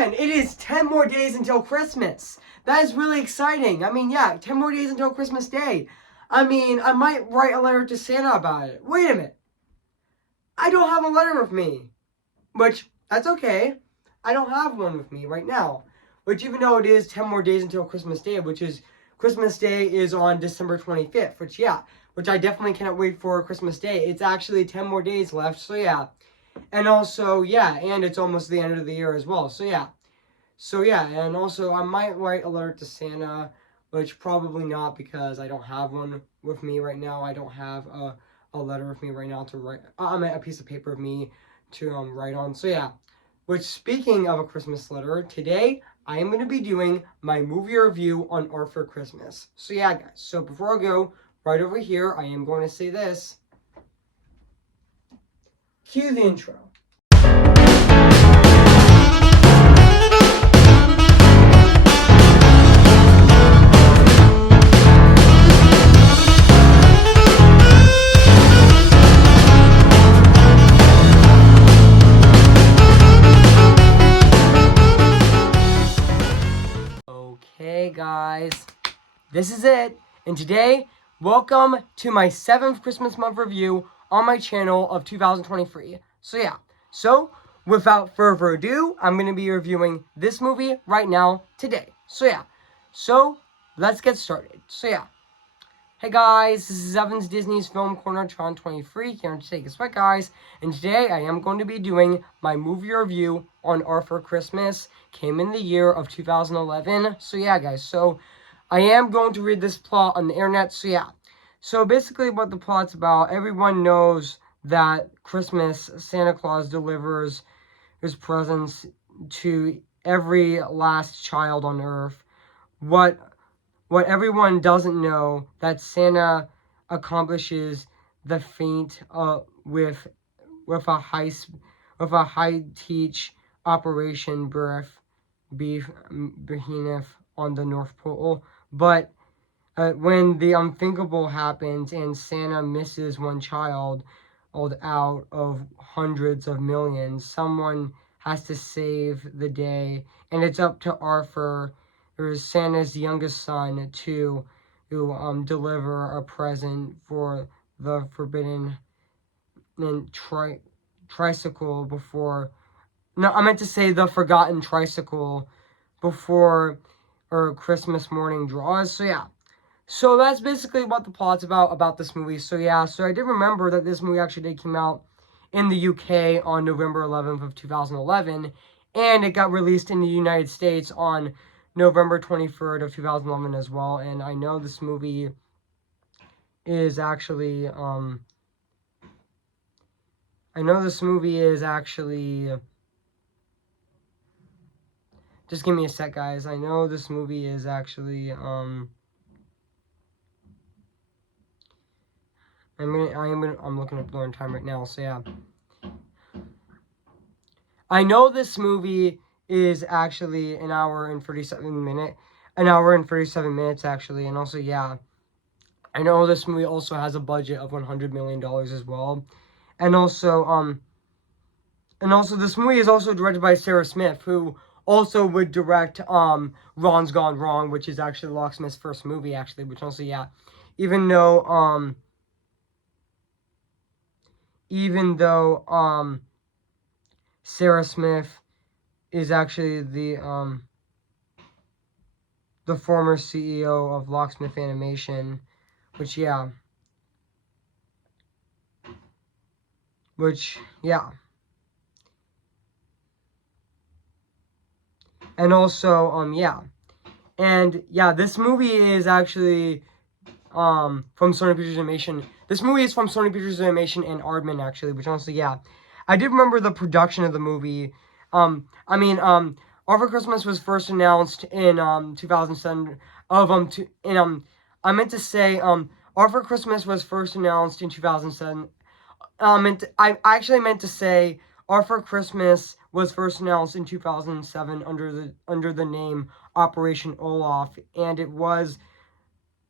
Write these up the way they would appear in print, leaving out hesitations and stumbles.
And it is 10 more days until Christmas. That is really exciting. I mean, yeah, 10 more days until Christmas Day. I mean, I might write a letter to Santa about it. Wait a minute. I don't have a letter with me. Which, that's okay. I don't have one with me right now. Which, even though it is 10 more days until Christmas Day, Christmas Day is on December 25th. Which I definitely cannot wait for Christmas Day. It's actually 10 more days left, so yeah. And also, yeah, and it's almost the end of the year as well. So yeah, and also I might write a letter to Santa, which probably not because I don't have one with me right now. I don't have a letter with me right now to write. I mean, a piece of paper of me to write on. So yeah, which speaking of a Christmas letter, today I am going to be doing my movie review on Art for Christmas. So yeah, guys. So before I go, right over here, I am going to say this. Cue the intro. Okay, guys, this is it. And today, welcome to my 7th Christmas month review on my channel of 2023. So yeah, without further ado, I'm going to be reviewing this movie right now, today. So yeah, let's get started. So yeah, hey guys, this is Evan's Disney's Film Corner 2023 here to take us what, guys, and today I am going to be doing my movie review on Art for Christmas. Came in the year of 2011. So yeah, guys, so I am going to read this plot on the internet. So yeah, so basically what the plot's about, everyone knows that Christmas, Santa Claus delivers his presents to every last child on Earth. What everyone doesn't know, that Santa accomplishes the feat with a high teach operation behemoth on the North Pole. But when the unthinkable happens and Santa misses one child out of hundreds of millions, someone has to save the day, and it's up to Arthur, who's Santa's youngest son, to deliver a present for the forbidden tricycle before. No, I meant to say the forgotten tricycle before Christmas morning draws. So yeah. So that's basically what the plot's about this movie. So yeah, so I did remember that this movie actually did come out in the UK on November 11th of 2011, and it got released in the United States on November 23rd of 2011 as well. And I know this movie is actually just give me a sec, guys. I know this movie is actually I'm looking up the running time right now. So yeah, I know this movie is actually an hour and 37 minutes actually, and also yeah, I know this movie also has a budget of $100 million as well, and also this movie is also directed by Sarah Smith, who also would direct Ron's Gone Wrong, which is actually Locksmith's first movie actually, which also yeah, even though Sarah Smith is actually the former CEO of Locksmith Animation, which yeah. And also, yeah. And yeah, this movie is actually from Sony Pictures Animation. This movie is from Sony Pictures Animation and Aardman, actually, which honestly, yeah. I did remember the production of the movie. Art for Christmas was first announced in 2007 I meant to say Art for Christmas was first announced in 2007. I actually meant to say Art for Christmas was first announced in 2007 under the name Operation Olaf, and it was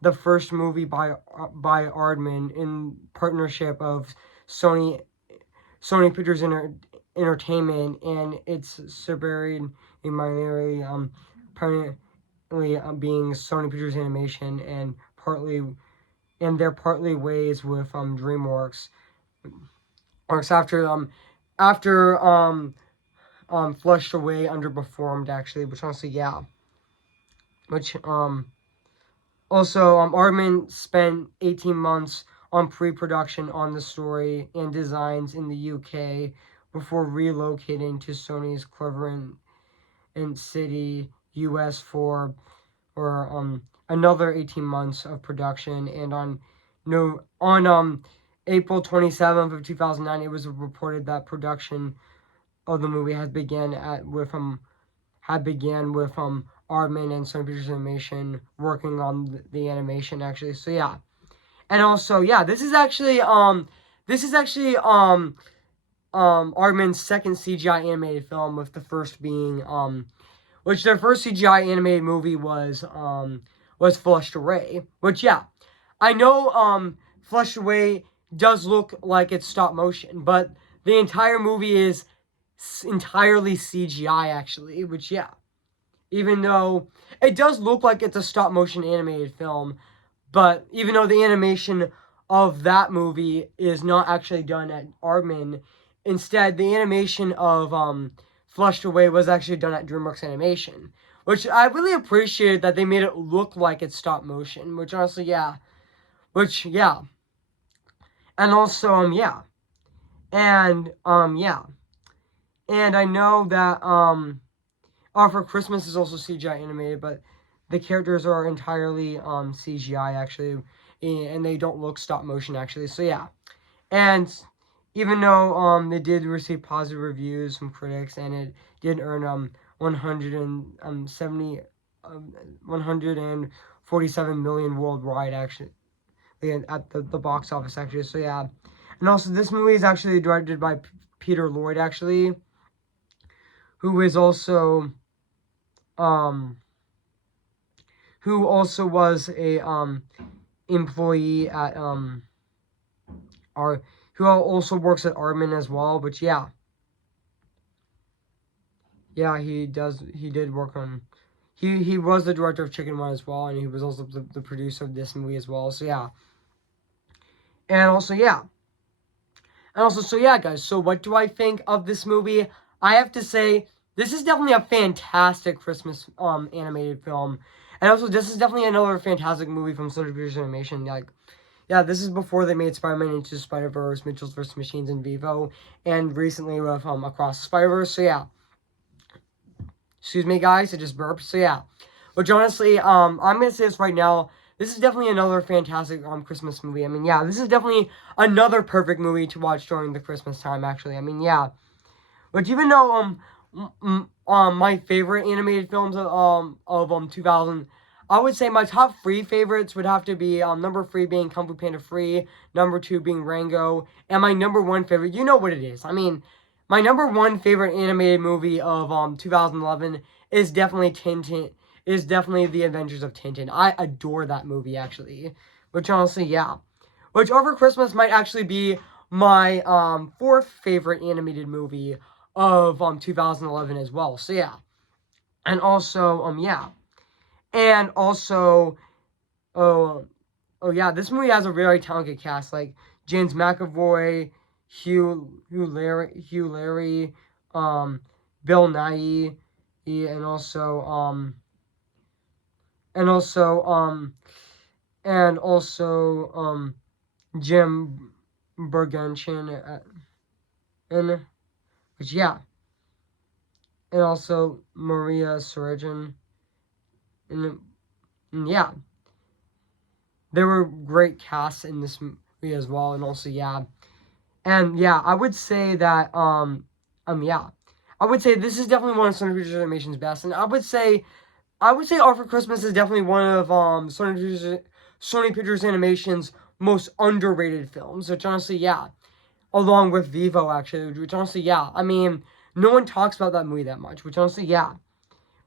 the first movie by Aardman in partnership of Sony Pictures Entertainment and its primarily being Sony Pictures Animation, and they're partly ways with DreamWorks. Works after Flushed Away underperformed, actually, which honestly, yeah. Which also Aardman spent 18 months on pre-production on the story and designs in the UK before relocating to Sony's Cleveland City, US for another 18 months of production. And on April 27th of 2009, it was reported that production of the movie began with Aardman and Sony Pictures Animation working on the animation, actually. So yeah. And also, yeah, this is actually Aardman's second CGI animated film, with the first being which their first CGI animated movie was Flushed Away. Which, yeah, I know Flushed Away does look like it's stop motion, but the entire movie is entirely CGI, actually. Which, yeah, even though it does look like it's a stop motion animated film, but even though the animation of that movie is not actually done at Aardman, instead the animation of Flushed Away was actually done at DreamWorks Animation, which I really appreciated that they made it look like it's stop motion, which honestly, yeah. Which, yeah. And also, yeah. And, yeah. And I know that, For Christmas is also CGI animated, but the characters are entirely, CGI, actually, and they don't look stop motion, actually, so yeah. And even though they did receive positive reviews from critics, and it did earn 147 million worldwide, actually, at the box office, actually. So yeah. And also, this movie is actually directed by Peter Lloyd, actually, who was also was a employee at who also works at Aardman as well. But yeah, he did work on. He was the director of Chicken Run as well, and he was also the producer of this movie as well. So yeah, and also yeah, so yeah, guys. So what do I think of this movie? I have to say, this is definitely a fantastic Christmas animated film, and also this is definitely another fantastic movie from Sony Pictures Animation. Like, yeah, this is before they made Spider-Man Into the Spider-Verse, Mitchell's vs. Machines, and Vivo, and recently with Across the Spider-Verse. So yeah, excuse me, guys, I just burped. So yeah, which honestly, I'm gonna say this right now. This is definitely another fantastic Christmas movie. I mean, yeah, this is definitely another perfect movie to watch during the Christmas time. Actually, I mean, yeah. But even though my favorite animated films of 2000, I would say my top 3 favorites would have to be number 3 being Kung Fu Panda 3, number 2 being Rango, and my number 1 favorite, you know what it is. I mean, my number 1 favorite animated movie of 2011 is definitely Tintin. Is definitely The Adventures of Tintin. I adore that movie, actually. Which honestly, yeah. Which over Christmas might actually be my 4th favorite animated movie of 2011 as well. So yeah. And also yeah. And also yeah, this movie has a very talented cast, like James McAvoy, Hugh Larry, Bill Nighy, and also Jim Bergenchin, and which yeah, and also Maria Sorgen, and yeah, there were great casts in this movie as well, and also yeah, and yeah, I would say that yeah, I would say this is definitely one of Sony Pictures Animation's best, and I would say All for Christmas is definitely one of Sony Pictures Animation's most underrated films, which honestly, yeah, along with Vivo, actually, which honestly, yeah, I mean, no one talks about that movie that much, which honestly, yeah.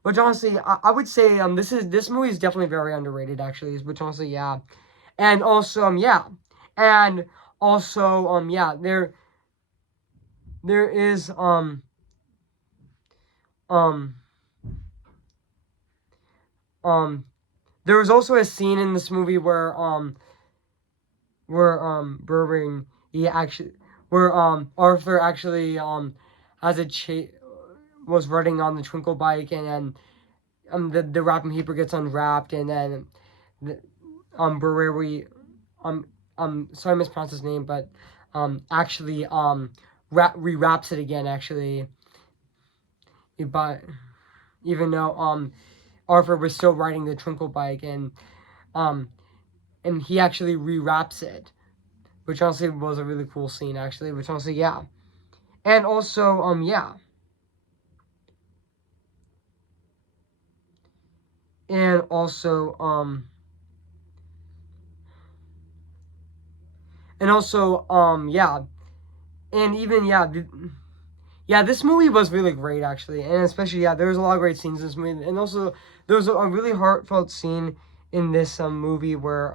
Which honestly, I would say this movie is definitely very underrated, actually, which honestly, yeah. And also, yeah. And also, yeah, there is um there was also a scene in this movie where Burbank, he actually, where Arthur actually as a was riding on the twinkle bike, and then the wrapping paper gets unwrapped, and then Burberry, sorry I mispronounced his name, but actually rewraps it again actually, but even though Arthur was still riding the twinkle bike, and he actually rewraps it, which honestly was a really cool scene actually, which honestly, yeah. And also, yeah. And also, yeah. And even, yeah, yeah, this movie was really great actually, and especially, yeah, there was a lot of great scenes in this movie, and also there was a really heartfelt scene in this movie where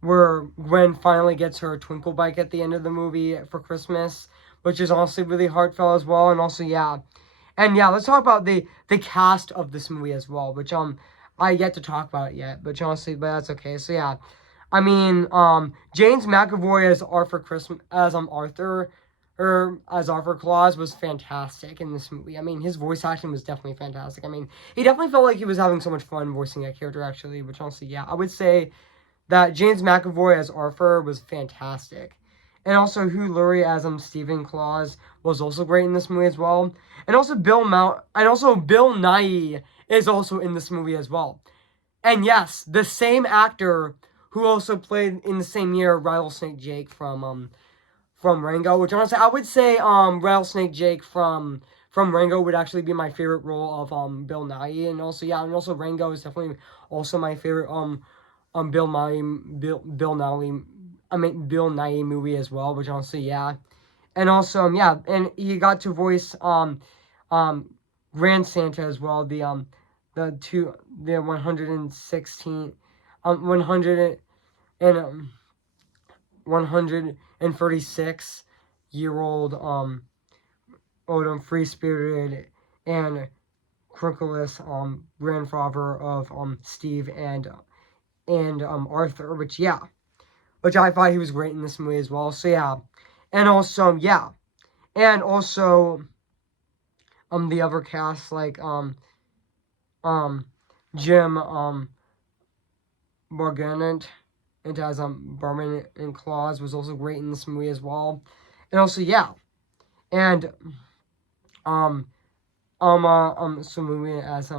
where Gwen finally gets her twinkle bike at the end of the movie for Christmas, which is honestly really heartfelt as well, and also, yeah. And yeah, let's talk about the cast of this movie as well, which I yet to talk about it yet, but honestly, but that's okay. So yeah, I mean, James McAvoy as Arthur Christmas, as Arthur, or as Arthur Claus, was fantastic in this movie. I mean, his voice acting was definitely fantastic. I mean, he definitely felt like he was having so much fun voicing that character actually, which honestly, yeah, I would say that James McAvoy as Arthur was fantastic. And also Hugh Laurie as Stephen Claus was also great in this movie as well. And also Bill Nighy is also in this movie as well. And yes, the same actor who also played in the same year Rattlesnake Jake from Rango, which honestly I would say Rattlesnake Jake from Rango would actually be my favorite role of Bill Nighy. And also, yeah, and also Rango is definitely also my favorite Bill Nighy movie as well, which honestly, yeah. And also, yeah, and he got to voice Grand Santa as well, the 116 100 and 136-year-old free spirited and quirkless grandfather of Steve and Arthur, which, yeah, which I thought he was great in this movie as well. So yeah, and also, yeah, and also the other cast like Jim Morganant and as Barman and Claus was also great in this movie as well. And also, yeah, and some movie as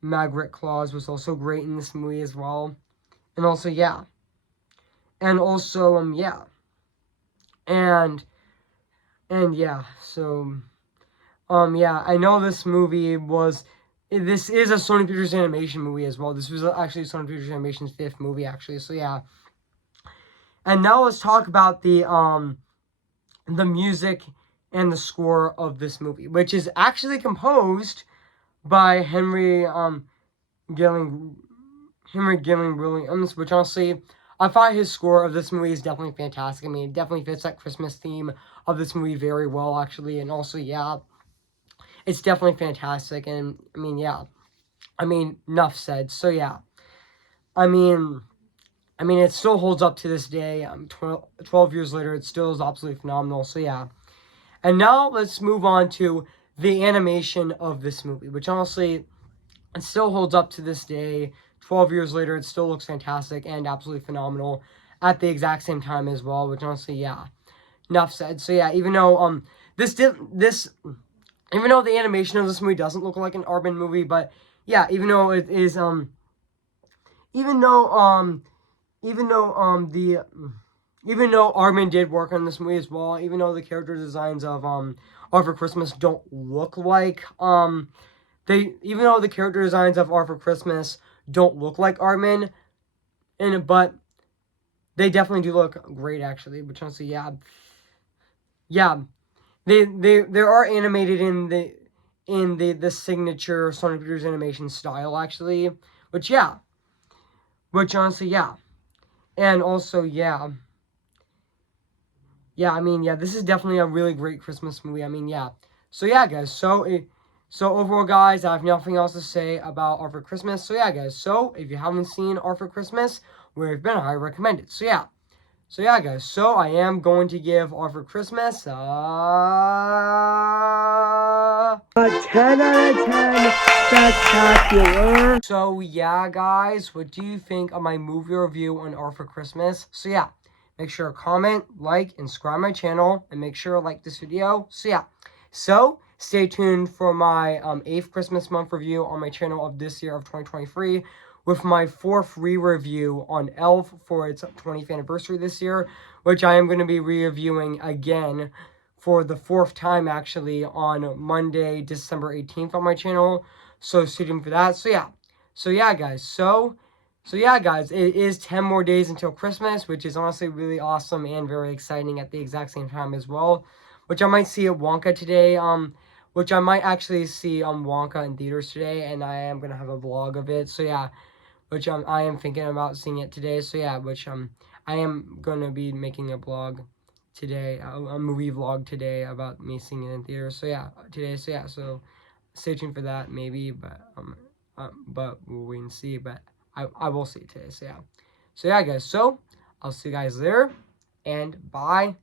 Margaret Claus was also great in this movie as well. And also, yeah, and also yeah, and yeah, so yeah, I know this movie was. This is a Sony Pictures Animation movie as well. This was actually Sony Pictures Animation's 5th movie, actually. So yeah. And now let's talk about the music and the score of this movie, which is actually composed by Gilling Williams, which honestly, I thought his score of this movie is definitely fantastic. I mean, it definitely fits that Christmas theme of this movie very well, actually. And also, yeah, it's definitely fantastic. And I mean, yeah, I mean, enough said. So yeah, I mean, it still holds up to this day. 12 years later, it still is absolutely phenomenal. So yeah, and now let's move on to the animation of this movie, which honestly, it still holds up to this day. 12 years later, it still looks fantastic and absolutely phenomenal at the exact same time as well, which honestly, yeah, enough said. So yeah, even though even though the animation of this movie doesn't look like an Armin movie, but yeah, even though it is even though the even though Armin did work on this movie as well, even though the character designs of Arthur Christmas don't look like even though the character designs of Arthur Christmas don't look like Armin, but they definitely do look great actually. Which honestly, yeah, they are animated in the signature Sony Pictures Animation style actually. Which yeah, which honestly, yeah, and also, yeah, yeah, I mean, yeah, this is definitely a really great Christmas movie. I mean, yeah. So yeah, guys. So overall, guys, I have nothing else to say about Art for Christmas. So yeah, guys. So if you haven't seen Art for Christmas, where it's been, I recommend it. So yeah. So yeah, guys. So I am going to give Art for Christmas a 10 out of 10 spectacular. So yeah, guys, what do you think of my movie review on Art for Christmas? So yeah, make sure to comment, like, and subscribe my channel, and make sure to like this video. So yeah, so stay tuned for my 8th Christmas month review on my channel of this year of 2023, with my 4th re-review on Elf for its 20th anniversary this year, which I am going to be re-reviewing again for the 4th time, actually, on Monday, December 18th on my channel. So stay tuned for that. So yeah, guys. So yeah, guys, it is 10 more days until Christmas, which is honestly really awesome and very exciting at the exact same time as well. Which I might see at Wonka today. Which I might actually see Wonka in theaters today, and I am gonna have a vlog of it. So yeah, which I am thinking about seeing it today. So yeah, which I am gonna be making a vlog today, a movie vlog today about me seeing it in theaters. So yeah, today. So yeah, so stay tuned for that maybe, but we'll wait and see. But I will see it today. So yeah, guys. So I'll see you guys there, and bye.